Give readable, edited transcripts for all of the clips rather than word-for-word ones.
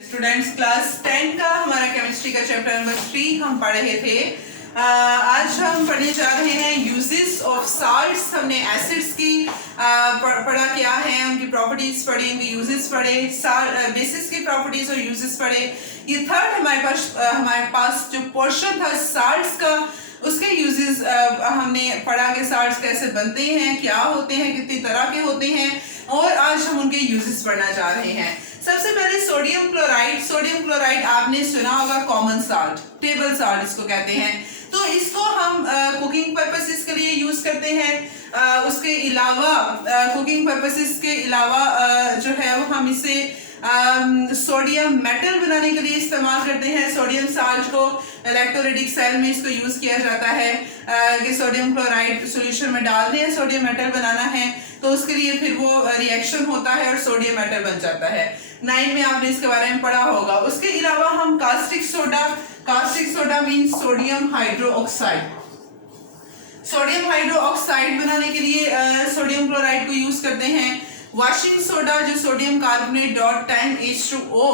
Students class 10 का हमारा chemistry का चैप्टर नंबर 3 हम पढ़ रहे थे। आज हम पढ़ने जा रहे हैं यूजेस ऑफ साल्ट्स। हमने एसिड्स की पढ़ा क्या है, उनकी प्रॉपर्टीज पढ़ी, उनके यूजेस पढ़े, बेसिस की प्रॉपर्टीज और यूजेस पढ़े। ये थर्ड हमारे पास जो पोर्शन था साल्ट्स का, उसके यूजेस हमने पढ़ा कि साल्ट्स कैसे बनते हैं, क्या होते हैं, कितनी तरह के होते हैं, और आज हम उनके यूजेस पढ़ना जा रहे हैं। सबसे पहले सोडियम क्लोराइड। सोडियम क्लोराइड आपने सुना होगा, कॉमन साल्ट, टेबल साल्ट इसको कहते हैं। तो इसको हम कुकिंग पर्पसेस के लिए यूज करते हैं। उसके अलावा कुकिंग पर्पसेस के अलावा जो है वो हम इसे सोडियम मेटल बनाने के लिए इस्तेमाल करते हैं। सोडियम साल्ट को इलेक्ट्रोलाइटिक सेल में इसको यूज किया जाता है कि सोडियम क्लोराइड सॉल्यूशन में डाल दें, सोडियम मेटल बनाना है तो उसके लिए फिर वो रिएक्शन होता है और सोडियम मेटल बन जाता है। 9 में आपने इसके बारे में पढ़ा होगा। उसके अलावा हम caustic soda means sodium hydroxide. Sodium hydroxide बनाने के लिए सोडियम क्लोराइड को यूज करते हैं। वॉशिंग सोडा जो सोडियम कार्बोनेट .10H2O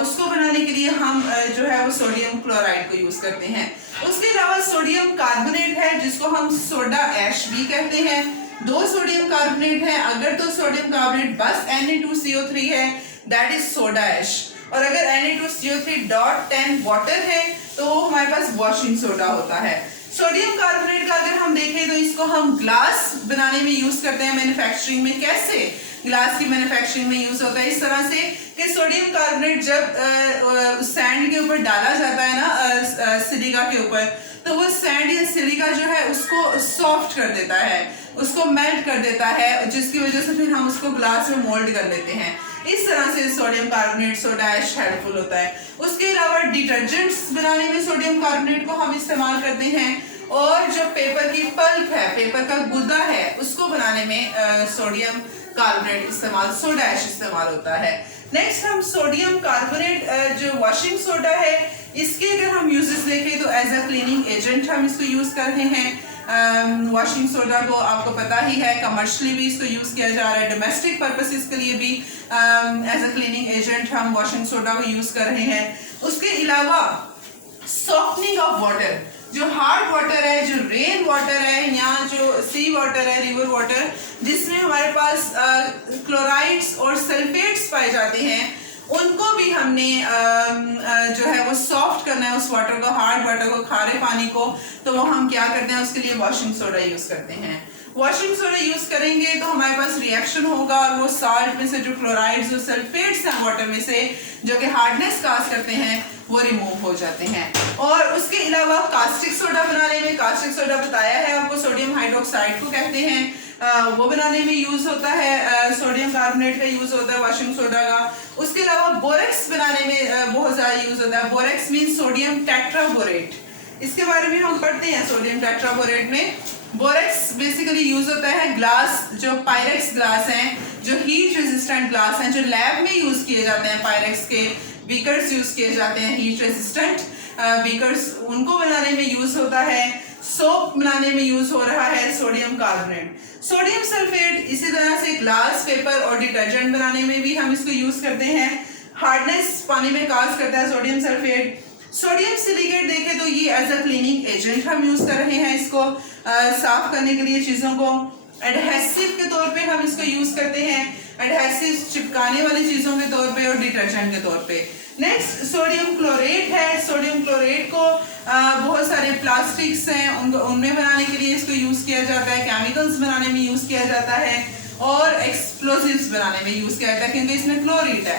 उसको बनाने के लिए हम जो है वो सोडियम क्लोराइड को यूज करते हैं। उसके अलावा सोडियम कार्बोनेट है जिसको हम सोडा ऐश भी कहते हैं। 2 सोडियम कार्बोनेट है, अगर तो सोडियम कार्बोनेट बस Na2CO3 है दैट इज सोडा ऐश, और अगर Na2CO3.10 वाटर है तो हमारे पास वॉशिंग सोडा होता है। सोडियम कार्बोनेट का अगर हम देखें तो इसको हम ग्लास बनाने में यूज करते हैं, मैन्युफैक्चरिंग में। कैसे ग्लास की मैन्युफैक्चरिंग में यूज होता है? इस तरह से कि सोडियम कार्बोनेट जब सैंड के ऊपर डाला जाता है ना, सिलिका के ऊपर, तो वो सैंड या सिलिका जो है उसको सॉफ्ट कर देता है, उसको मेल्ट कर देता है, जिसकी वजह से फिर हम उसको ग्लास में मोल्ड कर लेते हैं। इस तरह से sodium carbonate soda ash helpful होता है। उसके अलावा डिटर्जेंट्स बनाने में सोडियम कार्बोनेट को हम इस्तेमाल करते हैं, और जो पेपर की पल्प है, पेपर का गुदा है, उसको बनाने में सोडियम कार्बोनेट इस्तेमाल, सोडा ऐश इस्तेमाल होता है। नेक्स्ट हम सोडियम कार्बोनेट जो वॉशिंग सोडा है, इसके अगर हम यूजेस देखें तो एज अ क्लीनिंग एजेंट हम इसको यूज कर रहे हैं। वॉशिंग सोडा को आपको पता ही है, कमर्शियली भी इसको यूज किया जा रहा है, डोमेस्टिक पर्पसेस के लिए भी एज अ क्लीनिंग एजेंट हम वॉशिंग सोडा को यूज कर रहे हैं। उसके अलावा सॉफ्टनिंग ऑफ वाटर, जो हार्ड वाटर है, जो रेन वाटर है या जो सी वाटर है, रिवर वाटर, जिसमें हमारे पास क्लोराइड्स और सल्फेट्स पाए जाते हैं, उनको भी हमने जो है वो सॉफ्ट करना है, उस वाटर को, हार्ड वाटर को, खारे पानी को, तो वो हम क्या करते हैं, उसके लिए वॉशिंग सोडा यूज करते हैं। वॉशिंग सोडा यूज करेंगे तो हमारे पास रिएक्शन होगा और वो साल्ट में से जो क्लोराइड्स और सल्फेट्स हैं वाटर में से, जो कि हार्डनेस काज करते हैं, वो रिमूव हो जाते हैं। और उसके अलावा कास्टिक सोडा बनाने में, कास्टिक सोडा बताया है आपको, सोडियम हाइड्रोक्साइड को कहते हैं, वो बनाने में यूज होता है। सोडियम कार्बोनेट का यूज होता है वॉशिंग सोडा का। उसके अलावा बोरेक्स बनाने में बहुत ज्यादा यूज होता है। बोरेक्स मीन सोडियम टेट्राबोरेट, इसके बारे में हम पढ़ते हैं सोडियम टेट्राबोरेट में। बोरेक्स बेसिकली यूज होता है ग्लास, जो पायरेक्स ग्लास हैं, जो हीट रेजिस्टेंट ग्लास हैं, जो लैब में यूज किए जाते हैं, पायरेक्स के बीकर्स यूज किए जाते हैं, हीट रेजिस्टेंट बीकर्स, उनको बनाने में यूज होता है। सोप बनाने में यूज हो रहा है सोडियम कार्बोनेट। सोडियम सल्फेट इसी तरह से ग्लास, पेपर और डिटर्जेंट बनाने में भी हम इसको यूज करते हैं। हार्डनेस पानी में काज करता है सोडियम सल्फेट। सोडियम सिलिकेट देखें तो ये एज अ क्लीनिंग एजेंट हम यूज कर रहे हैं, इसको साफ करने के लिए चीजों को। एडहेसिव के तौर पे हम इसको यूज करते हैं, एडहेसिव चिपकाने वाली चीजों के तौर पे और डिटर्जेंट के तौर पे। नेक्स्ट सोडियम क्लोरेट है। सोडियम क्लोरेट को बहुत सारे प्लास्टिक्स हैं उनमें बनाने के लिए इसको यूज किया जाता है, केमिकल्स बनाने में यूज किया जाता है, और एक्सप्लोजिव्स बनाने में यूज किया जाता है, क्योंकि इसमें क्लोरेट है,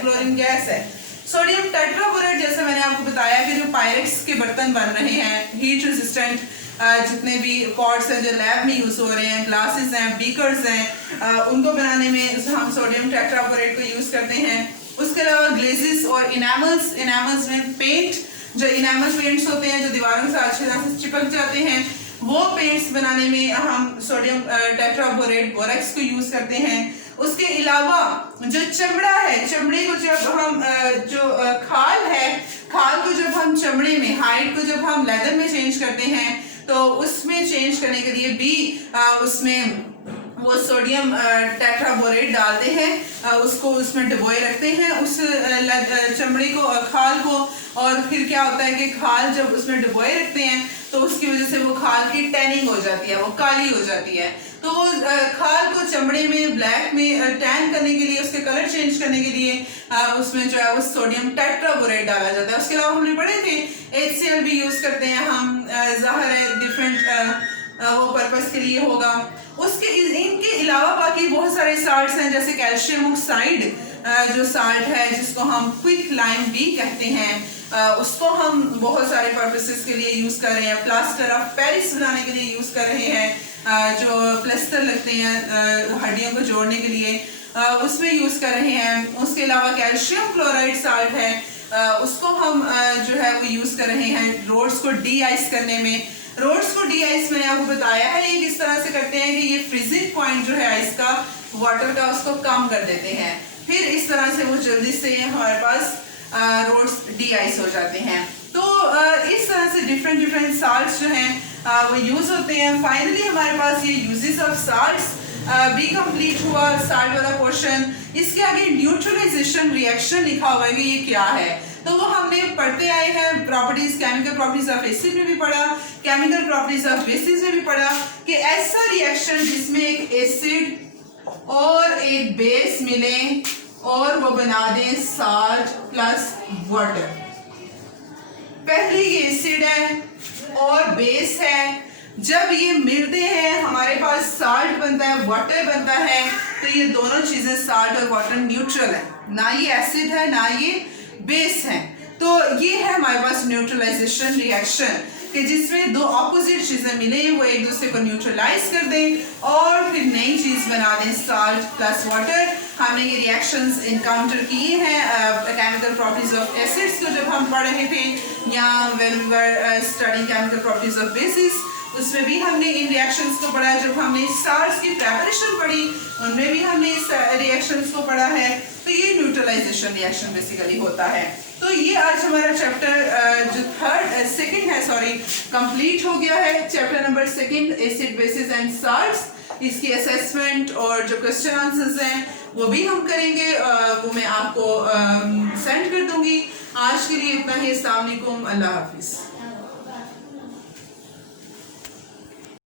क्लोरीन गैस है। सोडियम टेट्राबोरेट, जैसे मैंने आपको बताया कि जो पायरेक्स के बर्तन बन रहे हैं, हीट रेजिस्टेंट जितने भी पॉट्स हैं जो लैब में यूज हो रहे हैं, ग्लासेस हैं, बीकर्स हैं, उनको बनाने में हम सोडियम टेट्राबोरेट को यूज करते हैं। उसके अलावा ग्लेजेस और इनामल्स में पेंट, जो इनामल पेंट्स होते हैं जो दीवारों के साथ अच्छी तरह से चिपक जाते हैं, वो पेंट्स बनाने में हम सोडियम टेट्राबोरेट बोरेक्स को यूज करते हैं। उसके अलावा जो चमड़ा है, चमड़े को जब हम जो खाल है, खाल को जब हम चमड़े में, हाइड को जब हम लेदर में चेंज करते हैं, तो उसमें चेंज करने के लिए भी उसमें वो सोडियम टेट्राबोरेट डालते हैं, उसको उसमें डुबोए रखते हैं उस चमड़ी को, खाल को। और फिर क्या होता है कि खाल जब उसमें डुबोए रखते हैं तो उसकी वजह से वो खाल की टैनिंग हो जाती है, वो काली हो जाती है। तो वो खाल को चमड़े में ब्लैक में टैन करने के लिए, उसके कलर चेंज करने के लिए उसमें जो है वो सोडियम टेट्राबोरेट डाला जाता है। उसके अलावा हमने पढ़े थे HCl भी यूज करते हैं हम, जाहिर है डिफरेंट वो पर्पस के लिए होगा। उसके इनके अलावा बाकी बहुत सारे साल्ट्स हैं, जैसे कैल्शियम ऑक्साइड जो साल्ट है जिसको हम क्विक लाइम भी कहते हैं, उसको हम बहुत सारे पर्पसेस के लिए यूज कर रहे हैं। प्लास्टर ऑफ पेरिस बनाने के लिए यूज कर रहे हैं, जो प्लास्टर लगते हैं हड्डियों को जोड़ने के लिए, उसमें यूज कर रहे हैं। उसके अलावा कैल्शियम क्लोराइड साल्ट है, उसको हम जो है वो यूज कर रहे हैं रोड्स को डी आइस करने में। रोड्स को डी आइस मैंने आपको बताया है ये किस तरह से करते हैं कि ये फ्रीजिंग पॉइंट जो है आइस का, वाटर का, उसको कम कर देते हैं। फिर इस तरह से वो जल्दी से हमारे पास रोड्स डी आइस हो जाते हैं। तो इस तरह से डिफरेंट साल्ट्स जो हैं वो यूज होते हैं। फाइनली हमारे पास ये यूजेस ऑफ साल्ट्स भी कंप्लीट हुआ, साल्ट वाला पोर्शन। इसके आगे न्यूट्रलाइजेशन रिएक्शन लिखा हुआ है कि ये क्या है, तो वो हमने पढ़ते आए हैं। Properties, chemical properties of acid में भी पढ़ा, केमिकल प्रॉपर्टीज ऑफ बेसिस में भी पढ़ा कि ऐसा रिएक्शन जिसमें एक एसिड और एक बेस मिले और वो बना दें साल्ट प्लस वाटर। पहले ये एसिड है और बेस है, जब ये मिलते हैं हमारे पास साल्ट बनता है, वाटर बनता है। तो ये दोनों चीजें साल्ट और वाटर न्यूट्रल है, ना ये एसिड है ना ये बेस है। तो ये है हमारे पास न्यूट्रलाइजेशन रिएक्शन कि जिसमें दो ऑपोजिट चीजें मिले, वो एक दूसरे को न्यूट्रलाइज कर दें और फिर नई चीज बना दें साल्ट प्लस वाटर। हमने ये रिएक्शंस इनकाउंटर किए हैं केमिकल प्रॉपर्टीज ऑफ एसिड्स को जब हम पढ़ रहे थे, या when we were studying chemical properties of bases, उसमें भी हमने इन रिएक्शंस को पढ़ा। जब हमने साल्ट्स की प्रेपरेशन पढ़ी उनमें भी हमने इस रिएक्शंस को पढ़ा है। तो ये न्यूट्रलाइजेशन रिएक्शन बेसिकली होता है। तो ये आज हमारा चैप्टर जो सेकंड है कंप्लीट हो गया है। Chapter number 2 acid basis and salts, इसकी असेसमेंट और जो क्वेश्चन आंसर्स हैं वो भी हम करेंगे, वो मैं आपको सेंड कर दूंगी। आज के लिए इतना ही। अस्सलाम वालेकुम, अल्लाह हाफिज।